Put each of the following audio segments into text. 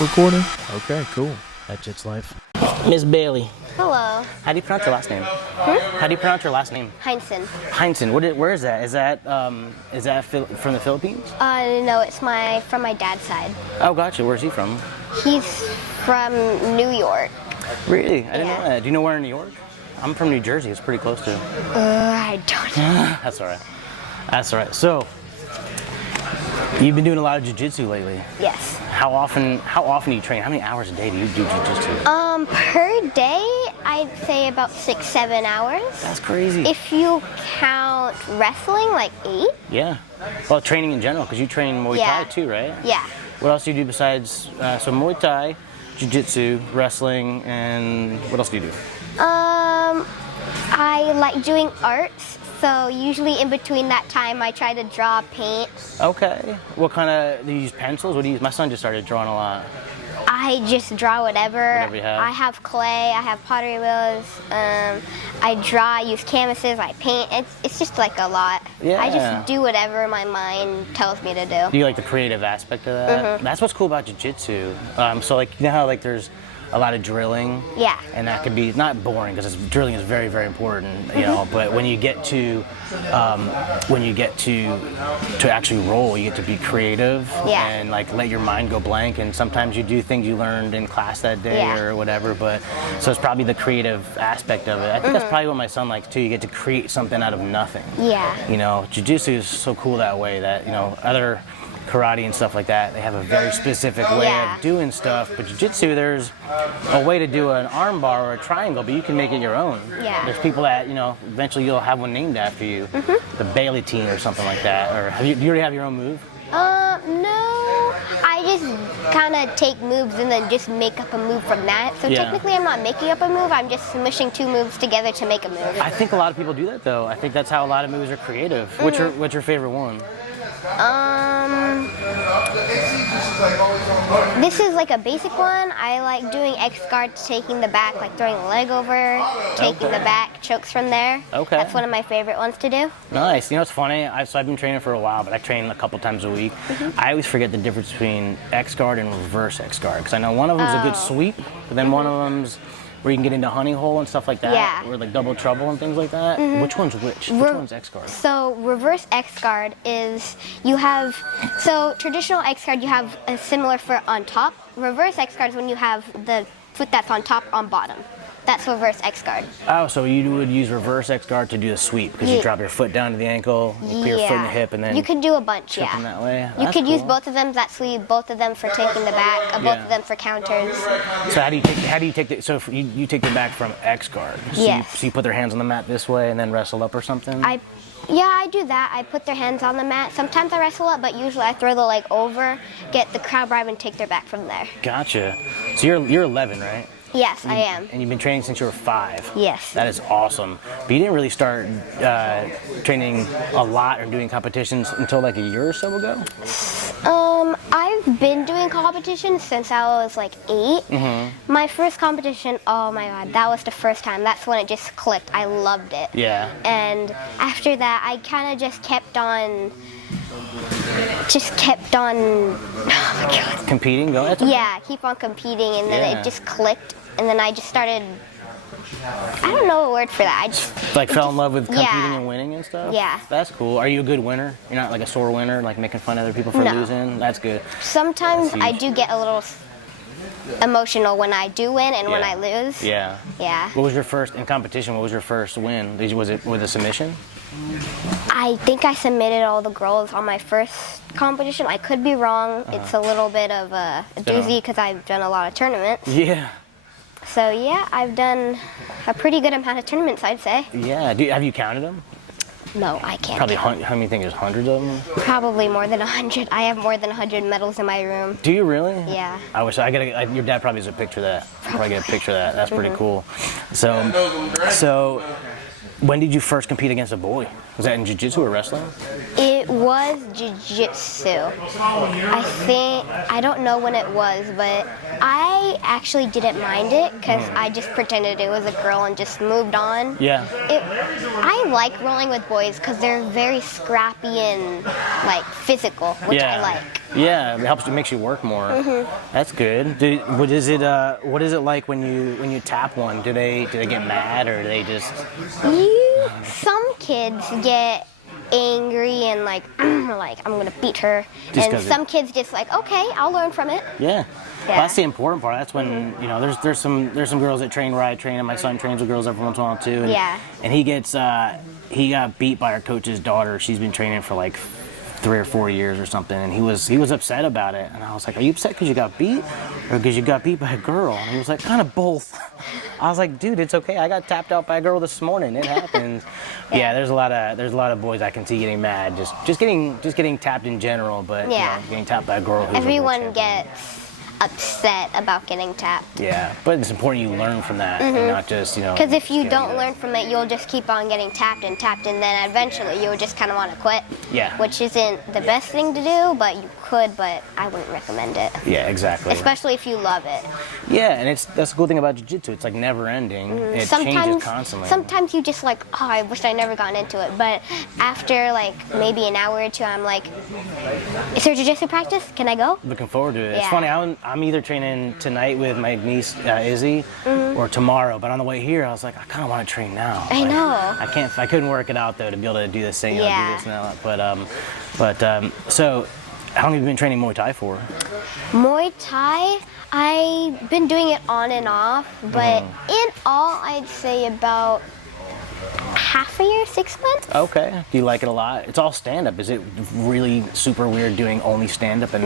recording? Okay, cool. At Jits Life. Miss Bailey. Hello. How do you pronounce your last name? How do you pronounce your last name? Heinsohn. Heinsohn. Where is that? Is that from the Philippines? No, it's from my dad's side. Oh, gotcha. Where's he from? He's from New York. Really? I didn't know that. Do you know where in New York? I'm from New Jersey. It's pretty close to. I don't know. That's all right. That's all right. So, you've been doing a lot of jiu-jitsu lately. Yes. How often do you train? How many hours a day do you do jiu-jitsu? Per day, I'd say about 6-7 hours. That's crazy. If you count wrestling, like 8. Yeah. Well, training in general, because you train Muay Thai too, right? Yeah. What else do you do besides, so Muay Thai, jiu-jitsu, wrestling, and what else do you do? I like doing arts, so usually in between that time I try to draw, paint. Okay. What kind of, do you use pencils? What do you use? My son just started drawing a lot. I just draw whatever. Whatever you have. I have clay, I have pottery wheels, I draw, I use canvases, I paint. It's just like a lot. Yeah. I just do whatever my mind tells me to do. Do you like the creative aspect of that? Mm-hmm. That's what's cool about jiu-jitsu. So like, you know how like there's a lot of drilling? Yeah. And that could be not boring because drilling is very, very important, you know, but when you get to actually roll, you get to be creative and like let your mind go blank, and sometimes you do things you learned in class that day or whatever, but so it's probably the creative aspect of it. I think that's probably what my son likes too. You get to create something out of nothing. Yeah. You know, jiu-jitsu is so cool that way that, you know, other karate and stuff like that, they have a very specific way of doing stuff, but jiu-jitsu, there's a way to do an arm bar or a triangle, but you can make it your own. Yeah. There's people that, you know, eventually you'll have one named after you, the Bailey team or something like that, or do you already have your own move? No, I just kind of take moves and then just make up a move from that. So technically I'm not making up a move, I'm just smushing 2 moves together to make a move. I think a lot of people do that though. I think that's how a lot of moves are creative. What's your favorite one? This is like a basic one. I like doing X guard, taking the back, like throwing a leg over, taking the back, chokes from there. Okay. That's one of my favorite ones to do. Nice. You know, it's funny. I've been training for a while, but I train a couple times a week. I always forget the difference between X guard and reverse X guard, because I know one of them's a good sweep, but then one of them's where you can get into honey hole and stuff like that. Yeah. Or like double trouble and things like that. Which one's which? Which one's X guard? So reverse X guard is so traditional X guard you have a similar foot on top. Reverse X guard is when you have the foot that's on top on bottom. That's reverse X guard. Oh, so you would use reverse X guard to do the sweep because you drop your foot down to the ankle, you put your foot in the hip, and then you could do a bunch. Them that way. You could use both of them that sweep, both of them for taking the back, both of them for counters. So how do you take the, so you take the back from X guard? So you put their hands on the mat this way and then wrestle up or something? I do that. I put their hands on the mat. Sometimes I wrestle up, but usually I throw the leg over, get the crowd vibe, and take their back from there. Gotcha. So you're 11, right? Yes, I am. And you've been training since you were 5. Yes. That is awesome. But you didn't really start training a lot or doing competitions until like a year or so ago? I've been doing competitions since I was like 8. My first competition, oh my god, that was the first time. That's when it just clicked. I loved it. Yeah. And after that, I kind of just kept on, oh my god. Competing? Go ahead. Yeah, keep on competing, and then it just clicked, and then I just started, I don't know a word for that. I just like fell in love with competing and winning and stuff? Yeah. That's cool. Are you a good winner? You're not like a sore winner, like making fun of other people for losing? That's good. Sometimes I do get a little emotional when I do win and when I lose. Yeah. Yeah. What was your first, in competition, what was your first win? Was it with a submission? I think I submitted all the girls on my first competition. I could be wrong. It's a little bit of a doozy because I've done a lot of tournaments. Yeah. So yeah, I've done a pretty good amount of tournaments, I'd say. Yeah. Have you counted them? No, I can't. Probably, how many think there's hundreds of them? Probably more than 100. I have more than 100 medals in my room. Do you really? Yeah. I wish your dad probably has a picture of that. Probably get a picture of that. That's pretty cool. So when did you first compete against a boy? Was that in jiu-jitsu or wrestling? It was jiu-jitsu. I don't know when it was, but I actually didn't mind it because I just pretended it was a girl and just moved on. Yeah. I like rolling with boys because they're very scrappy and like physical, which I like. Yeah, it helps. It makes you work more. That's good. What is it like when you tap one? Do they get mad, or do they just? Some kids get angry and like like I'm gonna beat her, and some kids just like, okay, I'll learn from it. Yeah. Well, that's the important part. That's when there's some girls that train where I train, and my son trains with girls every once in a while too. And, and he got beat by our coach's daughter. She's been training for like 3 or 4 years or something, and he was upset about it. And I was like, are you upset because you got beat, or because you got beat by a girl? And he was like, kind of both. I was like, dude, it's okay. I got tapped out by a girl this morning. It happens. Yeah, there's a lot of boys I can see getting mad, just getting tapped in general, but getting tapped by a girl. Everyone gets upset about getting tapped. Yeah, but it's important you learn from that, and not just Because if you don't learn from it, you'll just keep on getting tapped, and then eventually you'll just kind of want to quit. Yeah. Which isn't the best thing to do, but you could, but I wouldn't recommend it. Yeah, exactly. Especially if you love it. Yeah, and that's the cool thing about Jiu-Jitsu. It's like never ending. It changes constantly. Sometimes you just like, oh, I wish I never gotten into it. But after like maybe an hour or two, I'm like, is there Jiu-Jitsu practice? Can I go? Looking forward to it. Yeah. It's funny. I'm either training tonight with my niece Izzy, or tomorrow. But on the way here, I was like, I kind of want to train now. I know. I couldn't work it out though to be able to do this thing. Do this and that. But so, how long have you been training Muay Thai for? Muay Thai, I've been doing it on and off, but in all, I'd say about half a year, 6 months. Okay. Do you like it a lot? It's all stand-up. Is it really super weird doing only stand-up and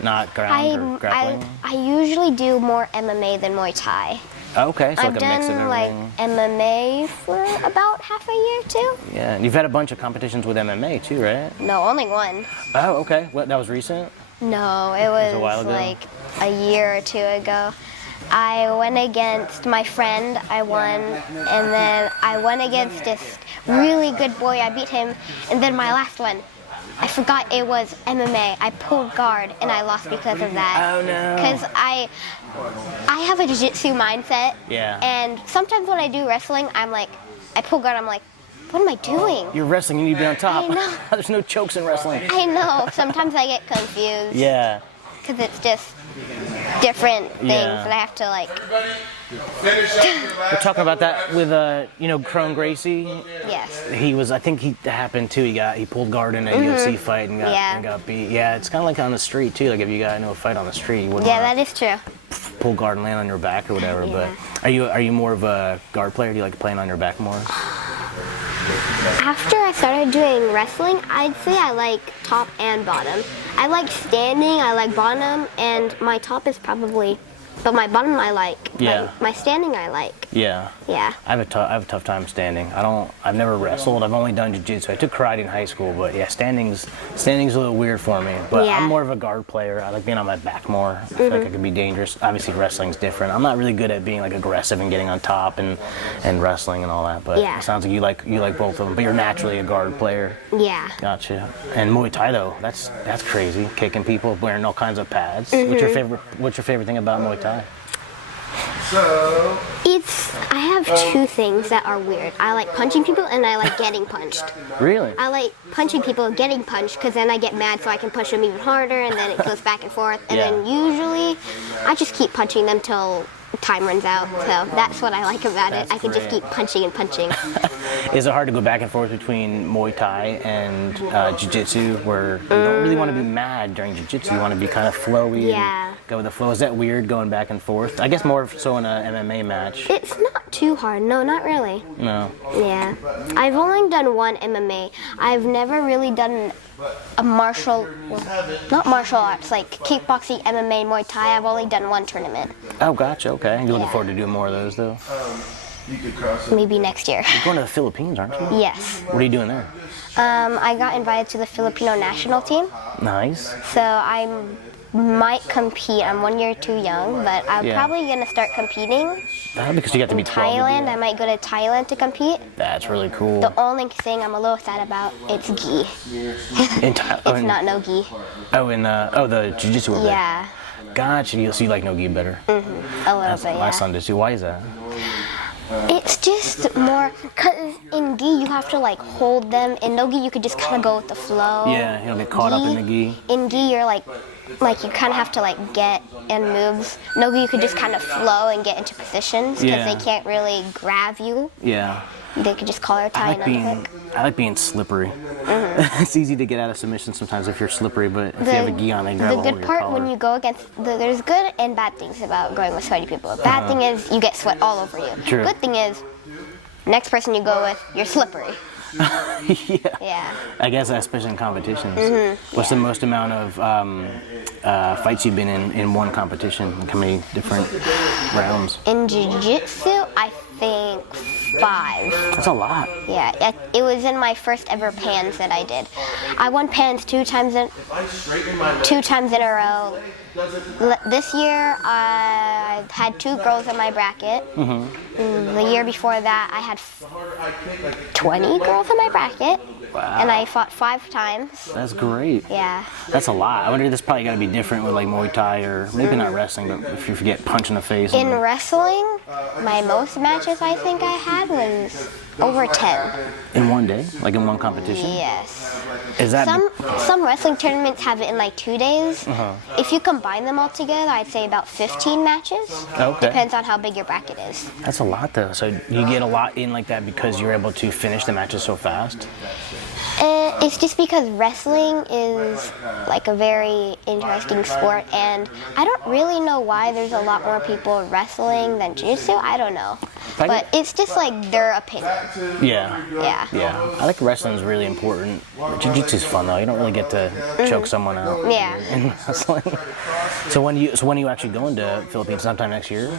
not ground or grappling? I usually do more MMA than Muay Thai. Okay, so I've like a mix of done like everything. MMA for about half a year too. Yeah, and you've had a bunch of competitions with MMA too, right? No, only one. Oh, okay. What, that was recent? No, it was a while ago? like a year or two ago. I went against my friend, I won, and then I went against this really good boy, I beat him, and then my last one, I forgot it was MMA. I pulled guard and I lost because of that. Oh no. Because I have a jiu-jitsu mindset. Yeah. And sometimes when I do wrestling, I'm like, I pull guard, I'm like, what am I doing? You're wrestling, you need to be on top. I know. There's no chokes in wrestling. I know. Sometimes I get confused. Yeah. Because it's just different things that I have to like. We're talking about that with Crone Gracie. Yes. I think he happened too. He pulled guard in a UFC fight and got beat. Yeah, it's kind of like on the street too. Like if you got into a fight on the street, you wouldn't that is true. pull guard and land on your back or whatever. But are you more of a guard player? Do you like playing on your back more? After I started doing wrestling, I'd say I like top and bottom. I like standing, I like bottom, and my top is probably, but my bottom I like. Yeah. My standing I like. Yeah. Yeah. I have a tough time standing. I've never wrestled. I've only done jiu-jitsu. I took karate in high school, but yeah, standing's a little weird for me. But I'm more of a guard player. I like being on my back more. I feel like it could be dangerous. Obviously wrestling's different. I'm not really good at being like aggressive and getting on top and wrestling and all that. But it sounds like you like both of them. But you're naturally a guard player. Yeah. Gotcha. And Muay Thai though, that's crazy. Kicking people, wearing all kinds of pads. What's your favorite thing about Muay Thai? I have two things that are weird. I like punching people and I like getting punched. Really? I like punching people and getting punched because then I get mad so I can punch them even harder and then it goes back and forth. And then usually I just keep punching them till time runs out. So that's what I like about it. I can just keep punching and punching. Is it hard to go back and forth between Muay Thai and Jiu-Jitsu where you don't really want to be mad during Jiu-Jitsu? You want to be kind of flowy and go with the flow. Is that weird going back and forth? I guess more so in an MMA match. It's not too hard. No, not really. No. Yeah. I've only done one MMA. I've never really done not martial arts, like kickboxing, MMA, Muay Thai. I've only done one tournament. Oh, gotcha. Okay. You're looking forward to doing more of those, though? Maybe next year. You're going to the Philippines, aren't you? Yes. What are you doing there? I got invited to the Filipino national team. Nice. So I might compete. I'm 1 year too young, but I'm probably going to start competing. Because you got to be 12. Thailand. I might go to Thailand to compete. That's really cool. The only thing I'm a little sad about, it's gi. In Thailand? It's not no gi. Oh, the Jiu-Jitsu event. Yeah. Gotcha. So you like no gi better? A little bit, My son does too. Why is that? It's just more, because in gi you have to like hold them. In no gi you could just kind of go with the flow. Yeah, you don't get caught up in the gi. In gi you're like you kind of have to like get in moves. No gi you could just kind of flow and get into positions because they can't really grab you. Yeah. They could just collar tie and underhook. I like being slippery. It's easy to get out of submission sometimes if you're slippery, but if you have a gi on, they grab a hold of your collar. The good part when you go against, there's good and bad things about going with sweaty people. Bad thing is you get sweat all over you. True. Good thing is, next person you go with, you're slippery. Yeah. I guess especially in competitions. What's the most amount of fights you've been in one competition? Like how many different rounds? In Jiu-Jitsu, I think 5. That's a lot. Yeah, it was in my first ever pans that I did. I won pans 2 times in a row. This year I had 2 girls in my bracket. The year before that I had 20 girls in my bracket. Wow. And I fought 5 times. That's great. Yeah. That's a lot. I wonder if this probably got to be different with like Muay Thai or maybe not wrestling, but if you get punched in the face. In wrestling, my most matches I think I had was over 10. In one day? Like in one competition? Yes. Is that some wrestling tournaments have it in like 2 days. If you combine them all together, I'd say about 15 matches. Okay. Depends on how big your bracket is. That's a lot though. So you get a lot in like that because you're able to finish the matches so fast? It's just because wrestling is like a very interesting sport, and I don't really know why there's a lot more people wrestling than jiu-jitsu. I don't know, but it's just like their opinion. Yeah. I think wrestling is really important. Jiu-jitsu is fun though. You don't really get to choke someone out. Yeah. In wrestling. So when are you actually going to Philippines? Sometime next year?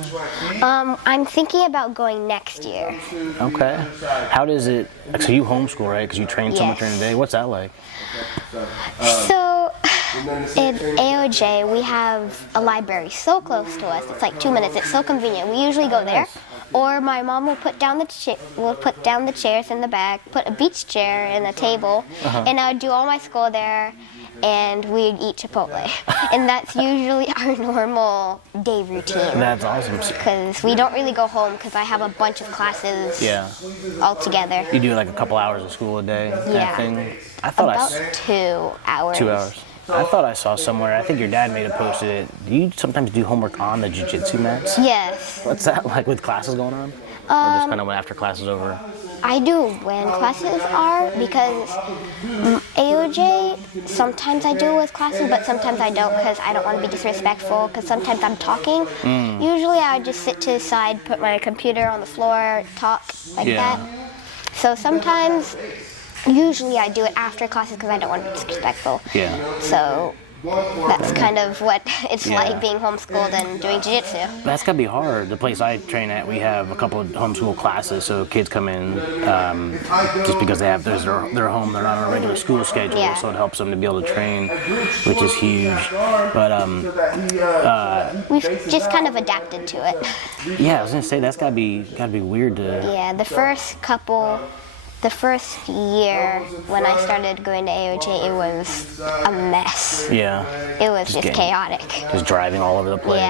I'm thinking about going next year. Okay. How does it? So you homeschool, right? Because you train so much during the day. What's that like? So in AOJ we have a library so close to us. It's like 2 minutes. It's so convenient. We usually go there, or my mom will put down the chairs in the back, put a beach chair and a table, and I would do all my school there. And we'd eat Chipotle. And that's usually our normal day routine. That's awesome. Because we don't really go home because I have a bunch of classes all together. You do like a couple hours of school a day kind of thing? I thought about 2 hours. 2 hours. I thought I saw somewhere, I think your dad may have posted it. Do you sometimes do homework on the jiu-jitsu mats? Yes. What's that like with classes going on? Or just kind of after class is over? I do when classes are, because AOJ, sometimes I do with classes, but sometimes I don't because I don't want to be disrespectful, because sometimes I'm talking. Usually I would just sit to the side, put my computer on the floor, talk like that. So sometimes, usually I do it after classes because I don't want to be disrespectful. So that's kind of what it's like being homeschooled and doing jiu-jitsu. That's gotta be hard. The place I train at, we have a couple of homeschool classes, so kids come in just because they have they're home, they're not on a regular school schedule, so it helps them to be able to train, which is huge. But we've just kind of adapted to it. Yeah, I was gonna say that's gotta be weird to. Yeah, the first year when I started going to AOJ, it was a mess. Yeah. It was just chaotic. Just driving all over the place.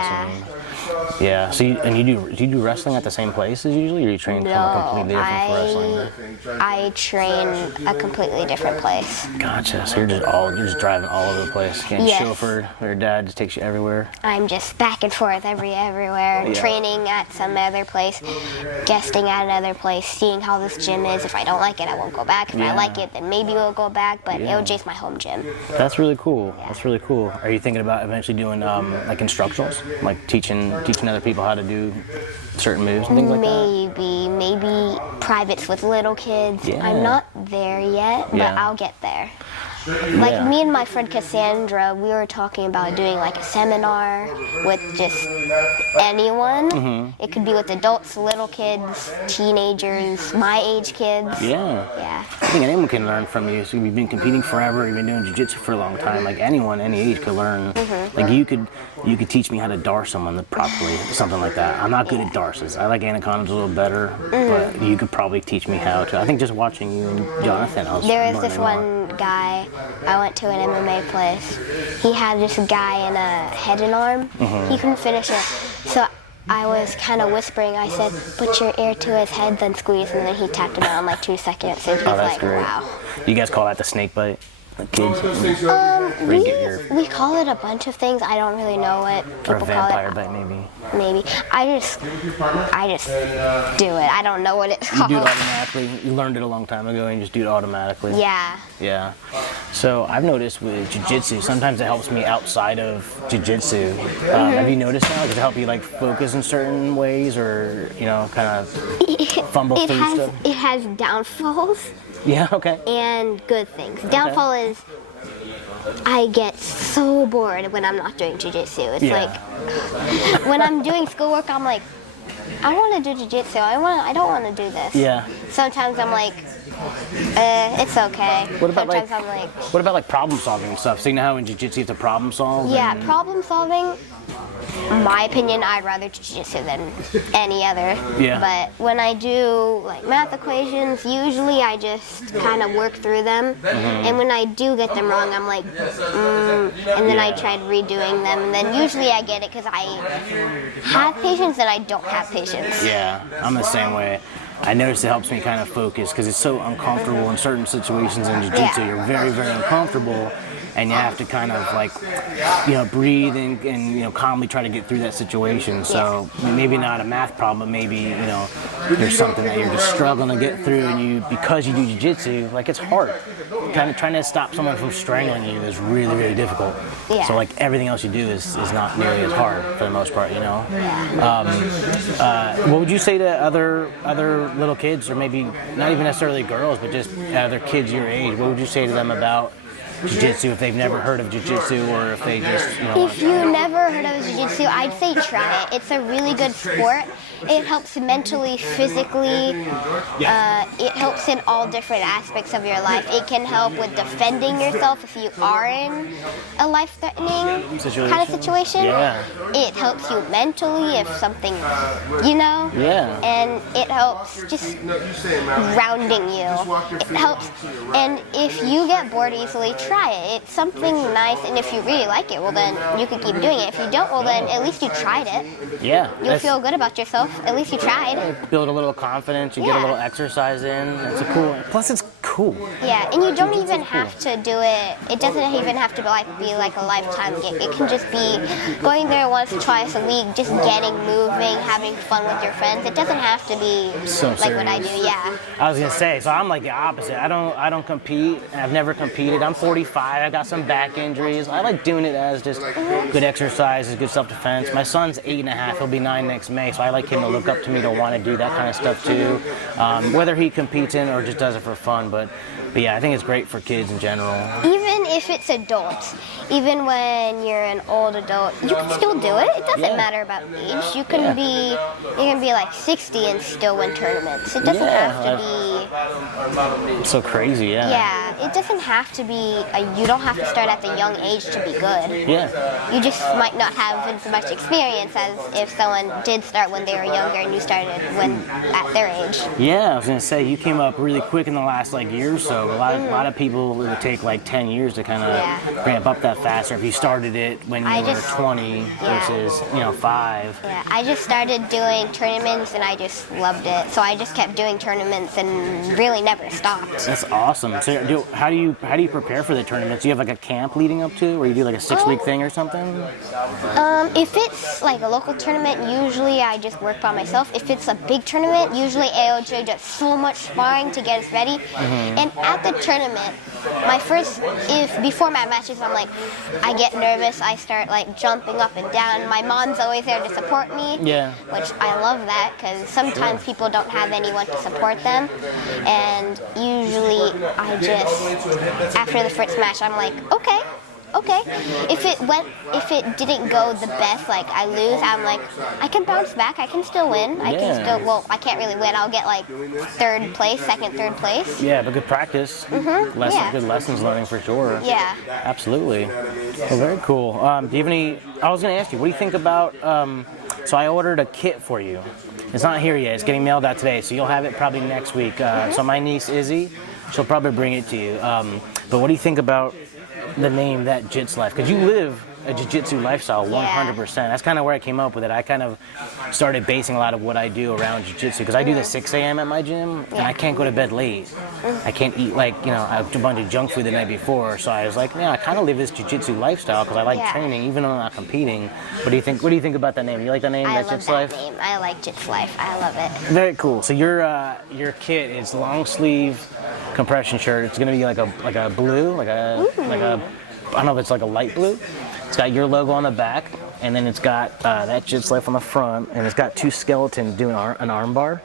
Yeah. So do you do wrestling at the same place as usually, or you train completely different for wrestling? I train a completely different place. Gotcha. So you're just driving all over the place. Getting chauffeured, or your dad just takes you everywhere. I'm just back and forth everywhere. Training at some other place, guesting at another place, seeing how this gym is. If I don't like it, I won't go back. If I like it, then maybe we'll go back. But AOJ's my home gym. That's really cool. That's really cool. Are you thinking about eventually doing like instructionals, like teaching other people how to do certain moves and things like that? Maybe privates with little kids. I'm not there yet, but I'll get there. Like me and my friend Cassandra, we were talking about doing like a seminar with just anyone. It could be with adults, little kids, teenagers, my age kids. Yeah. I think anyone can learn from you. So you've been competing forever, you've been doing jiu-jitsu for a long time. Like anyone, any age could learn. Like you could teach me how to dar someone properly, something like that. I'm not good at darces. I like anacondas a little better, but you could probably teach me how to. I think just watching you and Jonathan, there was this one guy, I went to an MMA place. He had this guy in a head and arm. He couldn't finish it. So I was kind of whispering. I said, "Put your ear to his head, then squeeze," and then he tapped him out in like 2 seconds. And he's that's like, great. "Wow." You guys call that the snake bite? Like kids? We call it a bunch of things. I don't really know what Or a people call vampire it. bite, maybe. Maybe. I just do it. I don't know what it's You called. do it automatically. You learned it a long time ago and you just do it automatically. Yeah. Yeah. So I've noticed with jiu-jitsu, sometimes it helps me outside of jiu-jitsu. Have you noticed now? Does it help you like focus in certain ways or, you know, kind of fumble through stuff? It has downfalls Yeah, okay. and good things. Downfall is I get so bored when I'm not doing jiu-jitsu. It's Yeah. like when I'm doing schoolwork, I'm like, I want to do jiu-jitsu. I don't want to do this. Yeah. Sometimes I'm like, it's okay. What about Sometimes like, I'm like, what about like problem solving and stuff? So you know how in jiu-jitsu you have to problem solve? yeah, and- problem solving. In my opinion, I'd rather jiu-jitsu than any other. Yeah. But when I do like math equations, usually I just kind of work through them. And when I do get them wrong, I'm like, and then I tried redoing them. And then usually I get it because I have patience and I don't have patience. Yeah, I'm the same way. I notice it helps me kind of focus because it's so uncomfortable in certain situations in jiu-jitsu. Yeah. You're very, very uncomfortable, and you have to kind of like, you know, breathe and you know, calmly try to get through that situation. So maybe not a math problem, but maybe, you know, there's something that you're just struggling to get through, and you, because you do jiu-jitsu, like it's hard. Kind of trying to stop someone from strangling you is really, really difficult. Yeah. So like everything else you do is not nearly as hard for the most part, you know. What would you say to other little kids, or maybe not even necessarily girls, but just other kids your age? What would you say to them about jiu-jitsu if they've never heard of jiu-jitsu, or if they just, you know? If you never heard of jiu-jitsu, I'd say try it. It's a really good sport. It helps mentally, physically. It helps in all different aspects of your life. It can help with defending yourself if you are in a life-threatening kind of situation. Yeah. It helps you mentally if something, you know. Yeah. And it helps just grounding you. It helps. And if you get bored easily, try it. It's something nice, and if you really like it, well then you can keep doing it. If you don't, well then at least you tried it. Yeah. You'll feel good about yourself. At least you tried. Build a little confidence. You get a Yeah. little exercise in. It's a cool. Plus, it's cool. Yeah, and you don't even have to do it. It doesn't even have to be like a lifetime gig. It can just be going there once or twice a week, just getting moving, having fun with your friends. It doesn't have to be So like what I do. serious. Yeah. I was gonna say, so I'm like the opposite. I don't compete. I've never competed. I'm 45. I got some back injuries. I like doing it as just good exercise, good self-defense. My son's 8.5. He'll be 9 next May, so I like him to look up to me to want to do that kind of stuff too. Whether he competes in or just does it for fun, but yeah, I think it's great for kids in general. Even if it's adults, even when you're an old adult, you can still do it. It doesn't Yeah. matter about age. You can be like 60 and still win tournaments. It doesn't have to be. It's so crazy, yeah. Yeah, it doesn't have to be. You don't have to start at the young age to be good. Yeah. You just might not have as much experience as if someone did start when they were younger and you started when at their age. Yeah, I was gonna say you came up really quick in the last like year or so. A lot of people it would take like 10 years to kind of Yeah. ramp up that fast. Or if you started it when you were 20 versus 5. Yeah, I just started doing tournaments and I just loved it. So I just kept doing tournaments and really never stopped. That's awesome. So how do you prepare for the tournaments? Do you have like a camp leading up to, or you do like a 6-week thing or something? If it's like a local tournament, usually I just work by myself. If it's a big tournament, usually AOJ does so much sparring to get us ready. And at the tournament, before my matches, I'm like, I get nervous. I start like jumping up and down. My mom's always there to support me. Yeah. Which I love that because sometimes people don't have anyone to support them. And usually I just, after the first match, I'm like, okay. If it didn't go the best, like I lose, I'm like, I can bounce back. I can still win. I can't really win. I'll get like second, third place. Yeah, but good practice. Yeah. Good lessons learning for sure. Yeah. Absolutely. Well, very cool. Do you have any? I was going to ask you, what do you think about? So I ordered a kit for you. It's not here yet. It's getting mailed out today, so you'll have it probably next week. So my niece Izzy, she'll probably bring it to you. But what do you think about the name That Jits Life? Because you live a jiu-jitsu lifestyle, 100%. That's kind of where I came up with it. I kind of started basing a lot of what I do around jiu-jitsu because I do the 6 a.m. at my gym, and I can't go to bed late. I can't eat like, you know, a bunch of junk food the night before. So I was like, yeah, I kind of live this jiu-jitsu lifestyle because I like training, even though I'm not competing. What do you think? What do you think about that name? You like that name? I love Jits that Life? name. I like Jits Life. I love it. Very cool. So your kit is long sleeve compression shirt. It's gonna be like a blue, like a I don't know if it's like a light blue. It's got your logo on the back, and then it's got that Jits Life on the front, and it's got two skeletons doing an arm bar,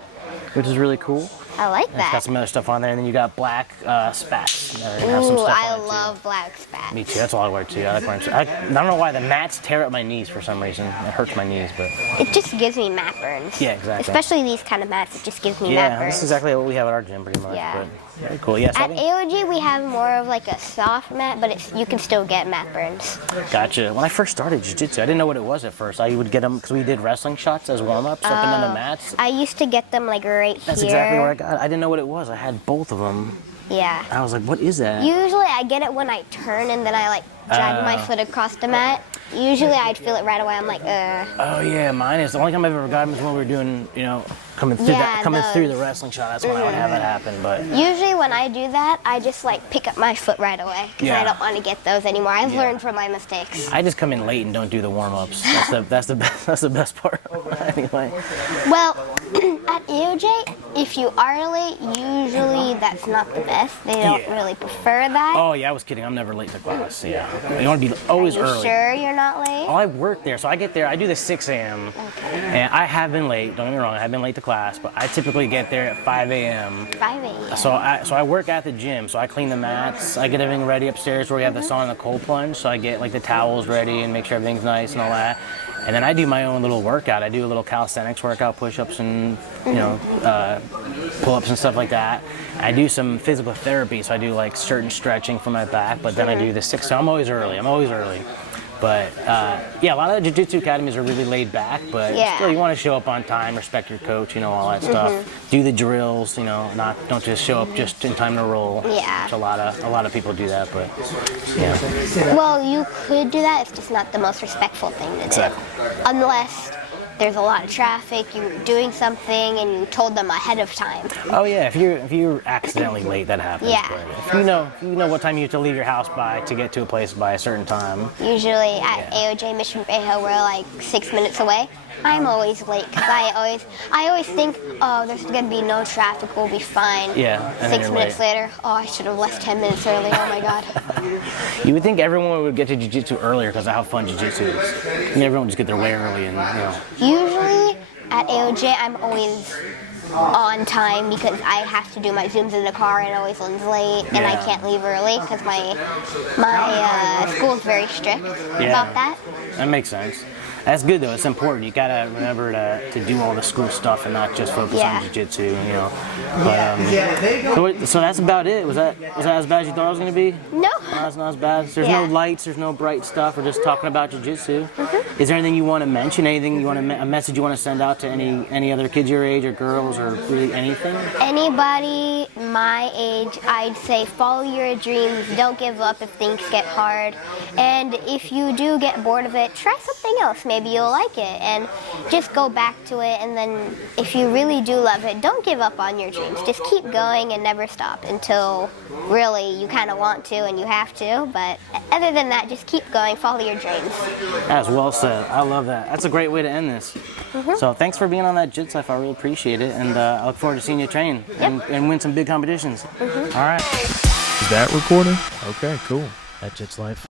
which is really cool. I like And that. it's got some other stuff on there, and then you got black spats. Ooh, I love black spats. Me too. That's all I wear too. I like wearing. I don't know why the mats tear up my knees for some reason. It hurts my knees, but It just gives me mat burns. Yeah, exactly. Especially these kind of mats, it just gives me mat yeah, burns. this is exactly what we have at our gym, pretty much. Yeah. But very cool. Yeah. So I At think- AOG, we have more of like a soft mat, but you can still get mat burns. Gotcha. When I first started jiu-jitsu, I didn't know what it was at first. I would get them because we did wrestling shots as warm-ups up and on the mats. I used to get them like right That's here. exactly where I got it. I didn't know what it was. I had both of them. Yeah. I was like, what is that? Usually I get it when I turn and then I like drag my foot across the mat. Usually I'd feel it right away. I'm like, Oh yeah, mine is. The only time I've ever gotten is when we were doing, you know, coming through through the wrestling shot. That's when I would have it happen. But Usually when I do that, I just like pick up my foot right away because I don't want to get those anymore. I've learned from my mistakes. I just come in late and don't do the warm-ups. That's the best part. Anyway. Well, at AOJ, if you are late, usually that's not the best. They don't really prefer that. Oh yeah, I was kidding. I'm never late to class. Yeah, you want to be always You early. sure you're not late? Oh, I work there, so I get there. I do the 6 a.m. And I have been late. Don't get me wrong. I have been late to class, but I typically get there at 5 a.m. 5 a.m. So I work at the gym. So I clean the mats. I get everything ready upstairs where we have the sauna and the cold plunge. So I get like the towels ready and make sure everything's nice and all that. And then I do my own little workout. I do a little calisthenics workout, push-ups and pull-ups and stuff like that. I do some physical therapy, so I do like certain stretching for my back. But then I do the 6. So I'm always early. But yeah, a lot of the jiu-jitsu academies are really laid back, but still you want to show up on time, respect your coach, you know, all that stuff. Do the drills, you know, don't just show up just in time to roll. Yeah. Which a lot of people do that, but yeah. Well, you could do that. It's just not the most respectful thing to do. Exactly. Unless there's a lot of traffic, you were doing something and you told them ahead of time. Oh yeah, if you're accidentally late, that happens. Yeah. But if you know what time you have to leave your house by to get to a place by a certain time. Usually at AOJ Mission Viejo, we're like 6 minutes away. I'm always late because I always think, oh, there's going to be no traffic, we'll be fine. Yeah, and then 6 you're minutes late. later, oh, I should have left 10 minutes early. Oh my God. You would think everyone would get to jiu-jitsu earlier because of how fun jiu-jitsu is. And everyone would just get there way early and, you know. Usually at AOJ, I'm always on time because I have to do my Zooms in the car and always runs late and I can't leave early because my school is very strict about that. That makes sense. That's good though. It's important. You gotta remember to do all the school stuff and not just focus on jiu-jitsu. You know. But, so that's about it. Was that as bad as you thought it was gonna be? No. That's not as bad. There's no lights. There's no bright stuff. We're just talking about jiu-jitsu. Is there anything you want to mention? Anything you want to a message you want to send out to any other kids your age or girls or really anything? Anybody my age, I'd say follow your dreams. Don't give up if things get hard. And if you do get bored of it, try something else. Maybe you'll like it. And just go back to it. And then if you really do love it, don't give up on your dreams. Just keep going and never stop until really you kind of want to and you have to. But other than that, just keep going. Follow your dreams. That's well said. I love that. That's a great way to end this. So thanks for being on that Jits Life. I really appreciate it. And I look forward to seeing you train and win some big competitions. All right. Is that recording? Okay, cool. That Jits Life.